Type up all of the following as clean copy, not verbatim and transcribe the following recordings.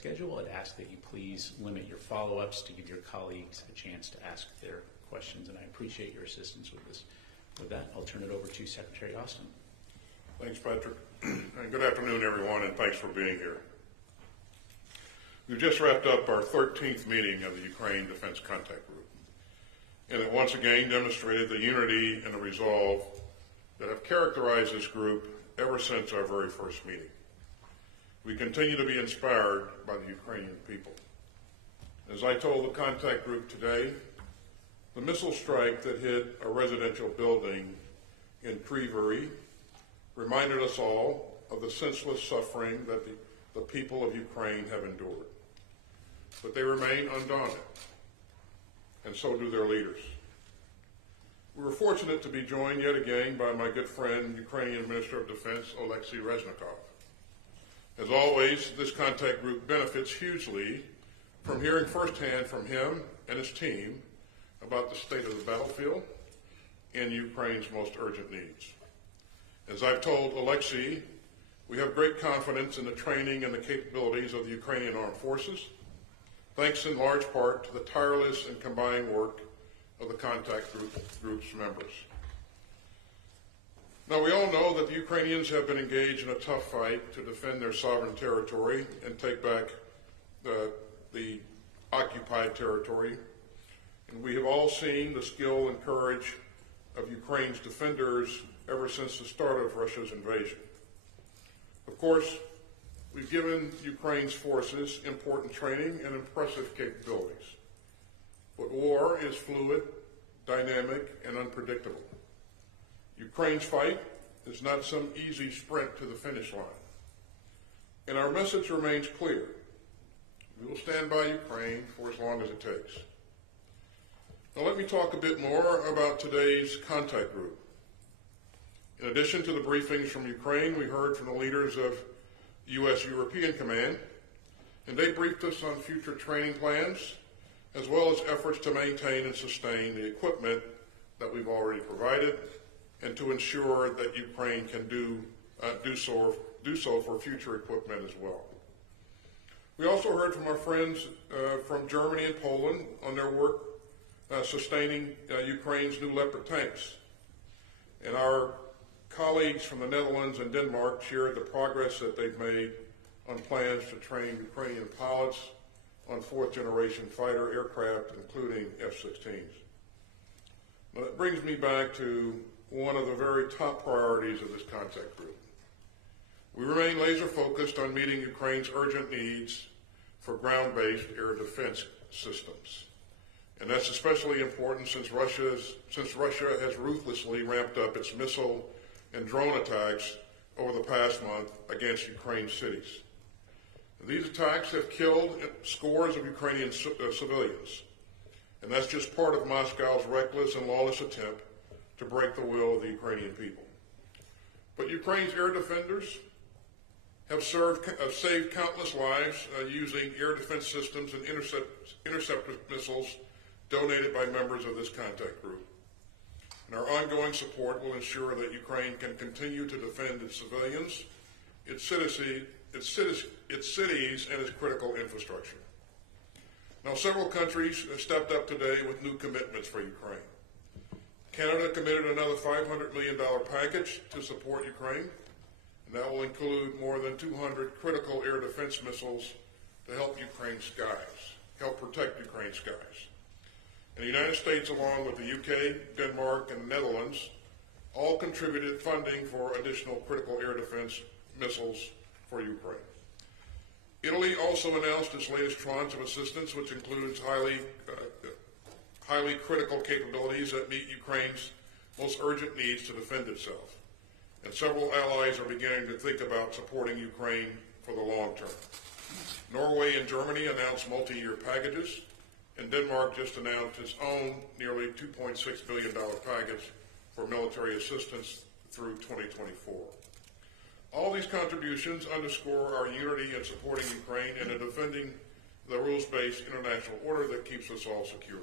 schedule, I'd ask that you please limit your follow-ups to give your colleagues a chance to ask their questions, and I appreciate your assistance with this. With that, I'll turn it over to Secretary Austin. Thanks, Patrick. And good afternoon, everyone, and thanks for being here. We've just wrapped up our 13th meeting of the Ukraine Defense Contact Group, and it once again demonstrated the unity and the resolve that have characterized this group ever since our very first meeting. We continue to be inspired by the Ukrainian people. As I told the contact group today, the missile strike that hit a residential building in Kryvyi reminded us all of the senseless suffering that the people of Ukraine have endured. But they remain undaunted, and so do their leaders. We were fortunate to be joined yet again by my good friend, Ukrainian Minister of Defense, Oleksiy Reznikov. As always, this contact group benefits hugely from hearing firsthand from him and his team about the state of the battlefield and Ukraine's most urgent needs. As I've told Oleksiy, we have great confidence in the training and the capabilities of the Ukrainian armed forces, thanks in large part to the tireless and combined work of the contact group's members. Now, we all know that the Ukrainians have been engaged in a tough fight to defend their sovereign territory and take back the occupied territory. And we have all seen the skill and courage of Ukraine's defenders ever since the start of Russia's invasion. Of course, we've given Ukraine's forces important training and impressive capabilities. But war is fluid, dynamic, and unpredictable. Ukraine's fight is not some easy sprint to the finish line. And our message remains clear. We will stand by Ukraine for as long as it takes. Now let me talk a bit more about today's contact group. In addition to the briefings from Ukraine, we heard from the leaders of U.S. European Command, and they briefed us on future training plans, as well as efforts to maintain and sustain the equipment that we've already provided, and to ensure that Ukraine can do so for future equipment as well. We also heard from our friends from Germany and Poland on their work sustaining Ukraine's new Leopard tanks. And our colleagues from the Netherlands and Denmark shared the progress that they've made on plans to train Ukrainian pilots on fourth-generation fighter aircraft, including F-16s. Now, that brings me back to one of the very top priorities of this contact group. We remain laser-focused on meeting Ukraine's urgent needs for ground-based air defense systems. And that's especially important since Russia has ruthlessly ramped up its missile and drone attacks over the past month against Ukraine cities. These attacks have killed scores of Ukrainian civilians, and that's just part of Moscow's reckless and lawless attempt to break the will of the Ukrainian people. But Ukraine's air defenders have saved countless lives using air defense systems and interceptor missiles donated by members of this contact group. And our ongoing support will ensure that Ukraine can continue to defend its civilians, its cities, and its critical infrastructure. Now, several countries have stepped up today with new commitments for Ukraine. Canada committed another $500 million package to support Ukraine, and that will include more than 200 critical air defense missiles to help protect Ukraine's skies. And the United States, along with the UK, Denmark, and the Netherlands, all contributed funding for additional critical air defense missiles for Ukraine. Italy also announced its latest tranche of assistance, which includes highly critical capabilities that meet Ukraine's most urgent needs to defend itself. And several allies are beginning to think about supporting Ukraine for the long term. Norway and Germany announced multi-year packages, and Denmark just announced its own nearly $2.6 billion package for military assistance through 2024. All these contributions underscore our unity in supporting Ukraine and in defending the rules-based international order that keeps us all secure.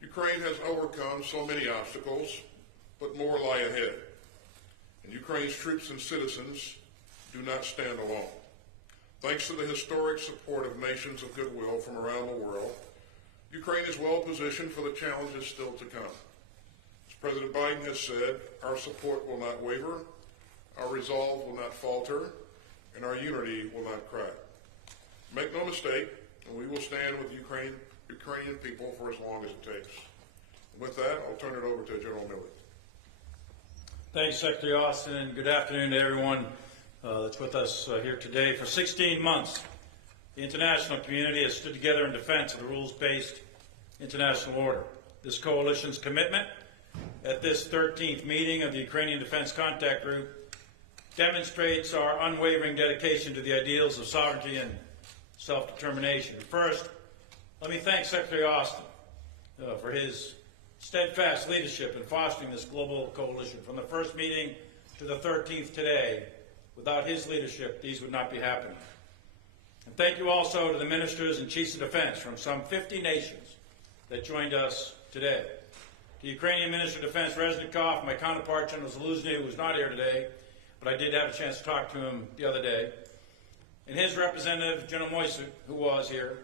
Ukraine has overcome so many obstacles, but more lie ahead. And Ukraine's troops and citizens do not stand alone. Thanks to the historic support of nations of goodwill from around the world, Ukraine is well positioned for the challenges still to come. As President Biden has said, our support will not waver, our resolve will not falter, and our unity will not crack. Make no mistake, we will stand with the Ukrainian people for as long as it takes. With that, I'll turn it over to General Milley. Thanks, Secretary Austin, and good afternoon to everyone that's with us here today. For 16 months, the international community has stood together in defense of the rules-based international order. This coalition's commitment at this 13th meeting of the Ukrainian Defense Contact Group demonstrates our unwavering dedication to the ideals of sovereignty and self-determination. First, let me thank Secretary Austin for his steadfast leadership in fostering this global coalition. From the first meeting to the 13th today, without his leadership, these would not be happening. And thank you also to the ministers and chiefs of defense from some 50 nations that joined us today. The Ukrainian Minister of Defense, Reznikov, my counterpart, General Zaluzny, who was not here today, but I did have a chance to talk to him the other day, and his representative, General Moisuk, who was here.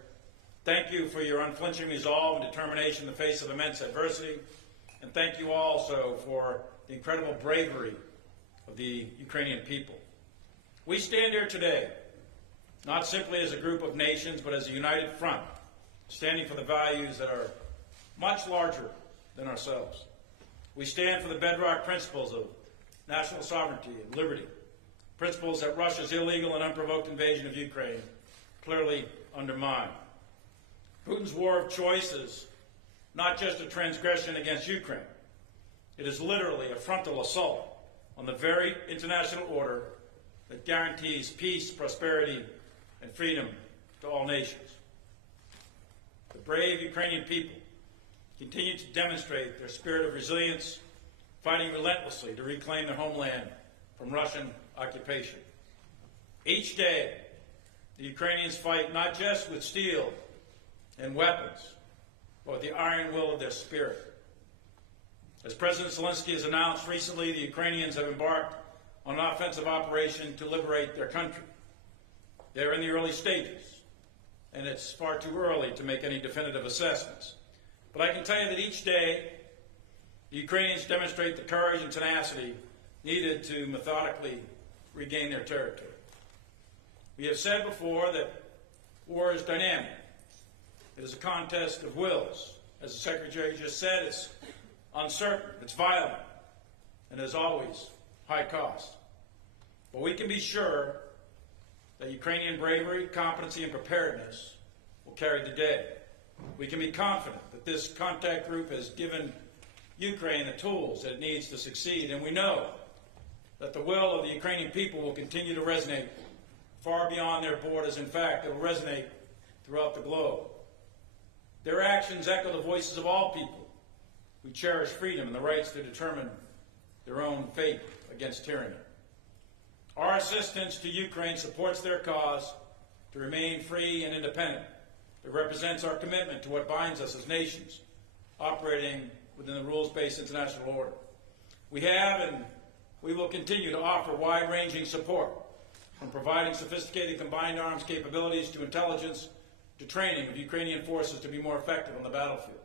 Thank you for your unflinching resolve and determination in the face of immense adversity, and thank you also for the incredible bravery of the Ukrainian people. We stand here today, not simply as a group of nations, but as a united front, standing for the values that are much larger than ourselves. We stand for the bedrock principles of national sovereignty and liberty, principles that Russia's illegal and unprovoked invasion of Ukraine clearly undermined. Putin's war of choice is not just a transgression against Ukraine. It is literally a frontal assault on the very international order that guarantees peace, prosperity, and freedom to all nations. The brave Ukrainian people continue to demonstrate their spirit of resilience, fighting relentlessly to reclaim their homeland from Russian occupation. Each day, the Ukrainians fight not just with steel and weapons, but with the iron will of their spirit. As President Zelensky has announced recently, the Ukrainians have embarked on an offensive operation to liberate their country. They're in the early stages, and it's far too early to make any definitive assessments. But I can tell you that each day, the Ukrainians demonstrate the courage and tenacity needed to methodically regain their territory. We have said before that war is dynamic. It is a contest of wills. As the Secretary just said, it's uncertain, it's violent, and as always, high cost. But we can be sure that Ukrainian bravery, competency, and preparedness will carry the day. We can be confident that this contact group has given Ukraine the tools that it needs to succeed, and we know that the will of the Ukrainian people will continue to resonate far beyond their borders. In fact, it will resonate throughout the globe. Their actions echo the voices of all people who cherish freedom and the rights to determine their own fate against tyranny. Our assistance to Ukraine supports their cause to remain free and independent. It represents our commitment to what binds us as nations operating within the rules-based international order. We have and we will continue to offer wide-ranging support, from providing sophisticated combined arms capabilities to intelligence to training of Ukrainian forces to be more effective on the battlefield.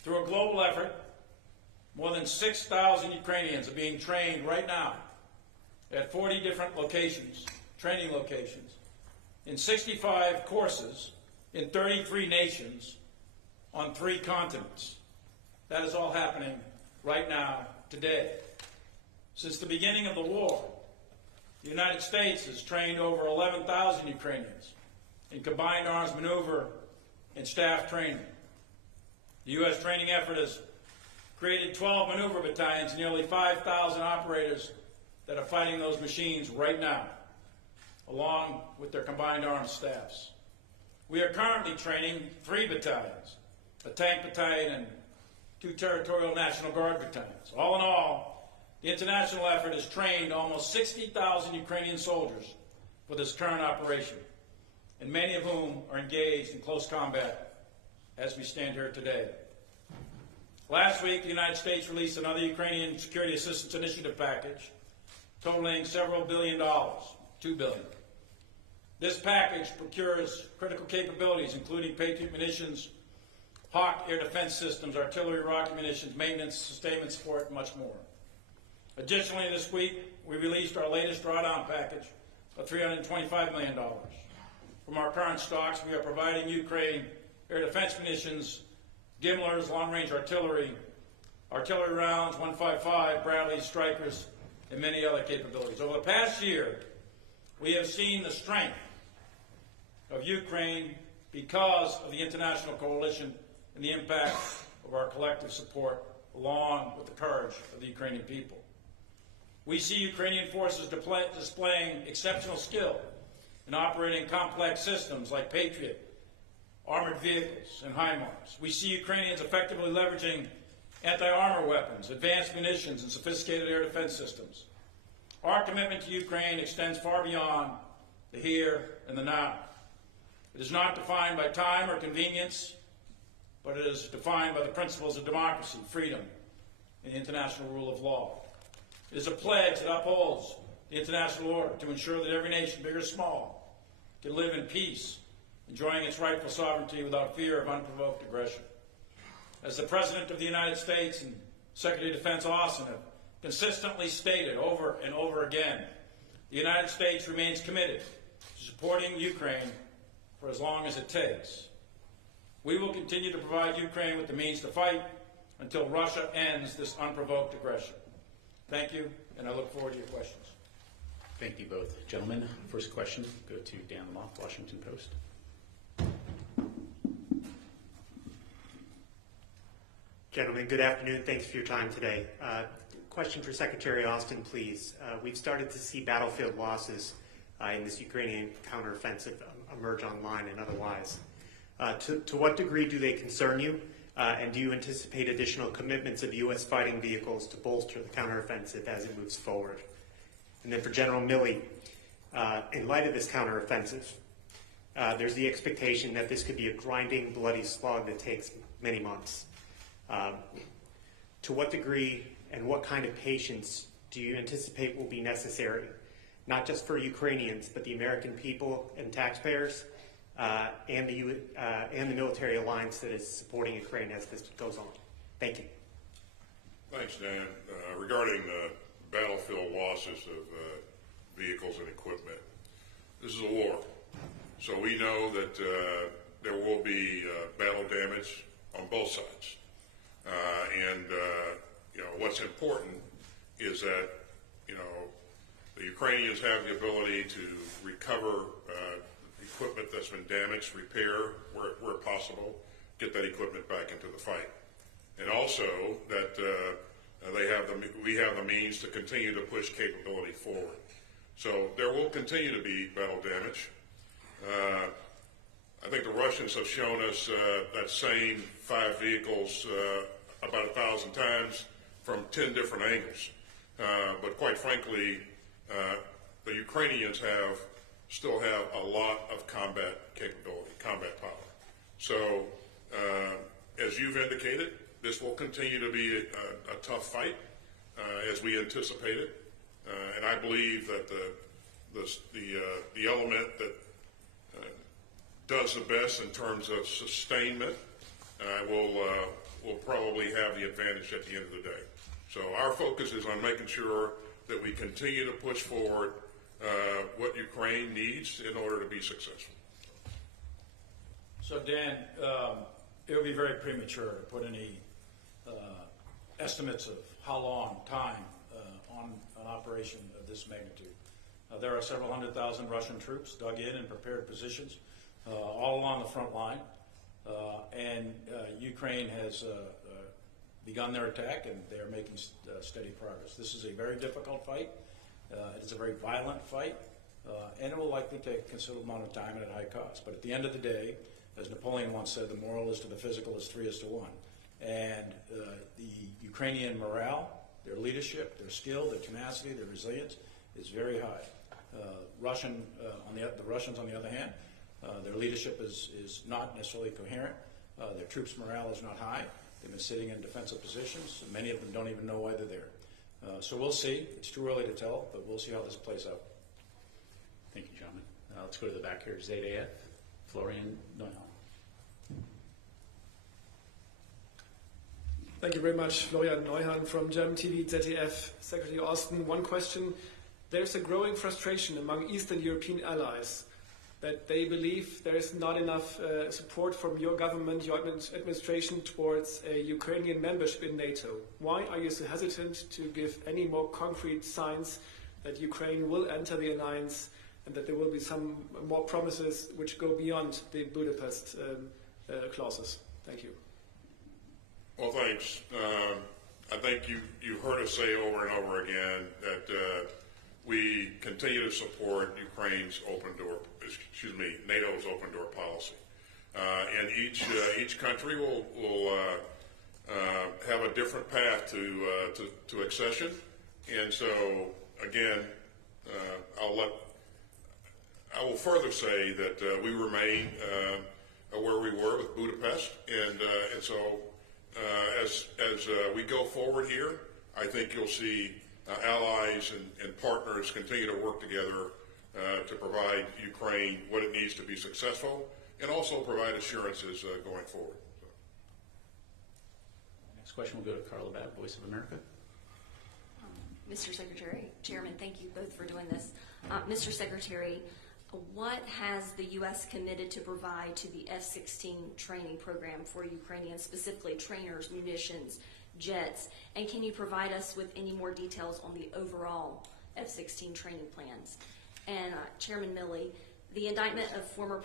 Through a global effort, more than 6,000 Ukrainians are being trained right now at 40 different locations, training locations, in 65 courses in 33 nations on 3 continents. That is all happening right now, today. Since the beginning of the war, the United States has trained over 11,000 Ukrainians in combined arms maneuver and staff training. The U.S. training effort has created 12 maneuver battalions and nearly 5,000 operators that are fighting those machines right now, along with their combined arms staffs. We are currently training 3 battalions, a tank battalion and 2 territorial National Guard battalions. All in all, the international effort has trained almost 60,000 Ukrainian soldiers for this current operation, and many of whom are engaged in close combat as we stand here today. Last week, the United States released another Ukrainian Security Assistance Initiative package totaling several $billion, $2 billion. This package procures critical capabilities, including Patriot munitions, Hawk air defense systems, artillery, rocket munitions, maintenance, sustainment support, and much more. Additionally, this week, we released our latest drawdown package of $325 million. From our current stocks, we are providing Ukraine air defense munitions, Gimlers, long-range artillery, artillery rounds, 155, Bradley, Strikers, and many other capabilities. Over the past year, we have seen the strength of Ukraine because of the international coalition and the impact of our collective support, along with the courage of the Ukrainian people. We see Ukrainian forces displaying exceptional skill in operating complex systems like Patriot, armored vehicles, and HIMARS. We see Ukrainians effectively leveraging anti-armor weapons, advanced munitions, and sophisticated air defense systems. Our commitment to Ukraine extends far beyond the here and the now. It is not defined by time or convenience, but it is defined by the principles of democracy, freedom, and the international rule of law. It is a pledge that upholds the international order to ensure that every nation, big or small, can live in peace, enjoying its rightful sovereignty without fear of unprovoked aggression. As the President of the United States and Secretary of Defense Austin have consistently stated over and over again, the United States remains committed to supporting Ukraine for as long as it takes. We will continue to provide Ukraine with the means to fight until Russia ends this unprovoked aggression. Thank you, and I look forward to your questions. Thank you both. Gentlemen, first question, go to Dan Lamont, Washington Post. Gentlemen, good afternoon. Thanks for your time today. Question for Secretary Austin, please. We've started to see battlefield losses in this Ukrainian counteroffensive emerge online and otherwise. To what degree do they concern you? And do you anticipate additional commitments of U.S. fighting vehicles to bolster the counteroffensive as it moves forward? And then for General Milley, in light of this counteroffensive, there's the expectation that this could be a grinding, bloody slog that takes many months. To what degree and what kind of patience do you anticipate will be necessary, not just for Ukrainians, but the American people and taxpayers, and the military alliance that is supporting Ukraine as this goes on? Thank you. Thanks, Dan. Regarding battlefield losses of vehicles and equipment, this is a war. So we know that there will be battle damage on both sides. What's important is that, the Ukrainians have the ability to recover equipment that's been damaged, repair where possible, get that equipment back into the fight. And also that we have the means to continue to push capability forward. So there will continue to be battle damage. I think the Russians have shown us that same 5 vehicles about 1,000 times from 10 different angles. But quite frankly, the Ukrainians still have a lot of combat capability, combat power. So as you've indicated, this will continue to be a tough fight as we anticipated. And I believe that the element that does the best in terms of sustainment will probably have the advantage at the end of the day. So our focus is on making sure that we continue to push forward what Ukraine needs in order to be successful. So Dan, it would be very premature to put any estimates of how long time on an operation of this magnitude. There are several 100,000 Russian troops dug in prepared positions all along the front line, and Ukraine has begun their attack, and they are making steady progress. This is a very difficult fight. It is a very violent fight, and it will likely take a considerable amount of time and at high cost. But at the end of the day, as Napoleon once said, the moral is to the physical as 3:1. And the Ukrainian morale, their leadership, their skill, their tenacity, their resilience is very high. The Russians, on the other hand, their leadership is not necessarily coherent. Their troops' morale is not high. They've been sitting in defensive positions. Many of them don't even know why they're there. So we'll see. It's too early to tell, but we'll see how this plays out. Thank you, gentlemen. Let's go to the back here. ZDF, Florian Neumann. Thank you very much. Florian Neuhan from German TV, ZDF. Secretary Austin, one question. There's a growing frustration among Eastern European allies that they believe there is not enough support from your government, your administration towards a Ukrainian membership in NATO. Why are you so hesitant to give any more concrete signs that Ukraine will enter the alliance and that there will be some more promises which go beyond the Budapest clauses? Thank you. Well, thanks. I think you've heard us say over and over again that we continue to support Ukraine's NATO's open door policy. And each country will have a different path to accession. And so, again, I will further say that we remain where we were with Budapest, and so as we go forward here, I think you'll see allies and partners continue to work together to provide Ukraine what it needs to be successful, and also provide assurances going forward. So. Next question will go to Carla Babb, Voice of America. Mr. Secretary, Chairman, thank you both for doing this. Mr. Secretary, what has the U.S. committed to provide to the F-16 training program for Ukrainians, specifically trainers, munitions, jets, and can you provide us with any more details on the overall F-16 training plans? And Chairman Milley, the indictment of former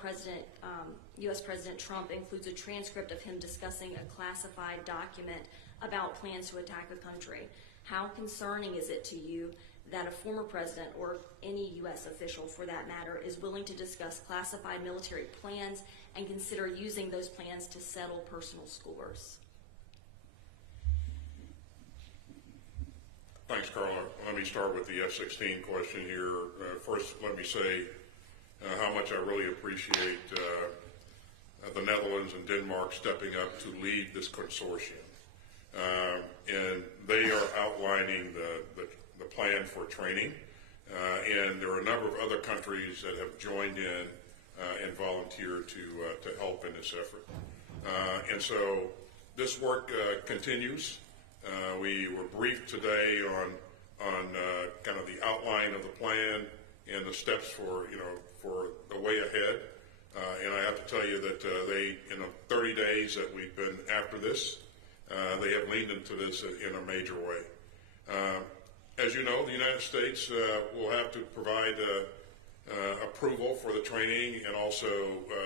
U.S. President Trump includes a transcript of him discussing a classified document about plans to attack a country. How concerning is it to you that a former president, or any U.S. official for that matter, is willing to discuss classified military plans and consider using those plans to settle personal scores? Thanks, Carla. Let me start with the F-16 question here. First, let me say how much I really appreciate the Netherlands and Denmark stepping up to lead this consortium. And they are outlining the plan for training, and there are a number of other countries that have joined in and volunteered to help in this effort. And so this work continues. We were briefed today on kind of the outline of the plan and the steps for the way ahead. And I have to tell you that they, in the 30 days that we've been after this, they have leaned into this in a major way. As you know, the United States will have to provide approval for the training and also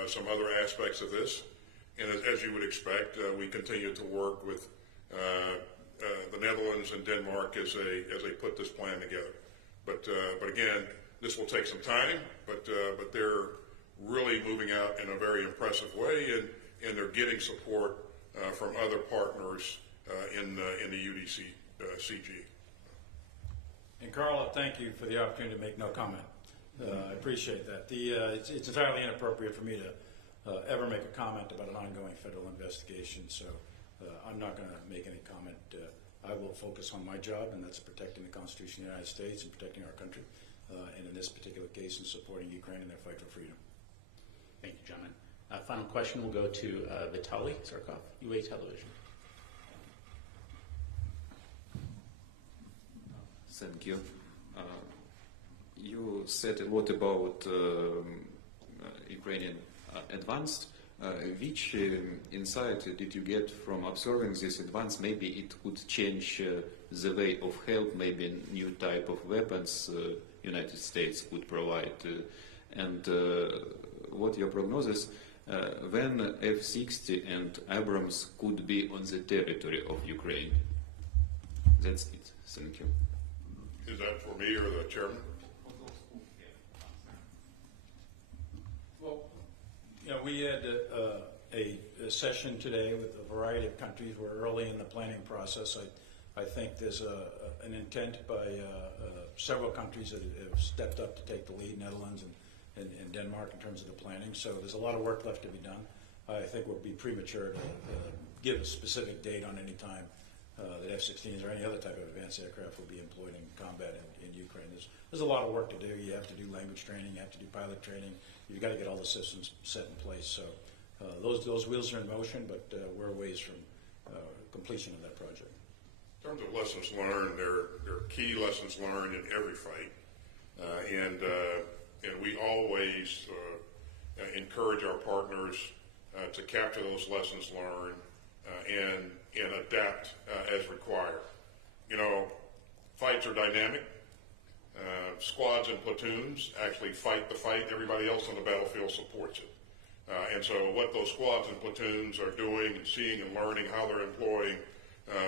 some other aspects of this. And as you would expect, we continue to work with the Netherlands and Denmark as they put this plan together. But again, this will take some time, but they're really moving out in a very impressive way, and they're getting support from other partners in the UDC CG. And Carla, thank you for the opportunity to make no comment. I appreciate that. It's entirely inappropriate for me to ever make a comment about an ongoing federal investigation, so I'm not going to make any comment. I will focus on my job, and that's protecting the Constitution of the United States and protecting our country, and in this particular case, in supporting Ukraine in their fight for freedom. Thank you, gentlemen. Final question will go to Vitaly Zarkov, UA Television. Thank you. You said a lot about Ukrainian advanced. Which insight did you get from observing this advance? Maybe it could change the way of help, maybe new type of weapons United States could provide. And what your prognosis when F-60 and Abrams could be on the territory of Ukraine? That's it. Thank you. Is that for me or the chairman? Well, we had a session today with a variety of countries. We're early in the planning process. I think there's an intent by several countries that have stepped up to take the lead, Netherlands and Denmark, in terms of the planning. So there's a lot of work left to be done. I think it would be premature to give a specific date on any time that F-16s or any other type of advanced aircraft will be employed in combat in Ukraine. There's a lot of work to do. You have to do language training, you have to do pilot training. You've got to get all the systems set in place. So those wheels are in motion, but we're a ways from completion of that project. In terms of lessons learned, there are key lessons learned in every fight, and we always encourage our partners to capture those lessons learned and adapt as required. You know, fights are dynamic. Squads and platoons actually fight the fight. Everybody else on the battlefield supports it. And so what those squads and platoons are doing and seeing and learning, how they're employing,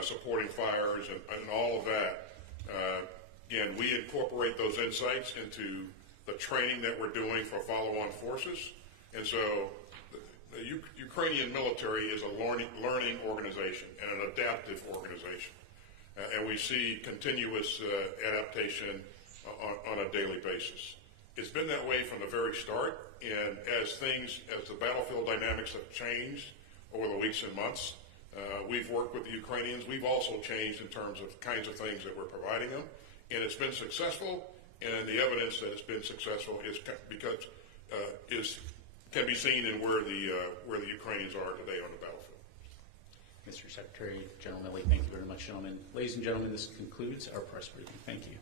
supporting fires and all of that, again, we incorporate those insights into the training that we're doing for follow-on forces. And so the Ukrainian military is a learning organization and an adaptive organization. And we see continuous adaptation on a daily basis. It's been that way from the very start, and as the battlefield dynamics have changed over the weeks and months, we've worked with the Ukrainians. We've also changed in terms of kinds of things that we're providing them, and it's been successful, and the evidence that it's been successful is because can be seen in where the Ukrainians are today on the battlefield. Mr. Secretary, General Milley, thank you very much, gentlemen. Ladies and gentlemen, this concludes our press briefing. Thank you.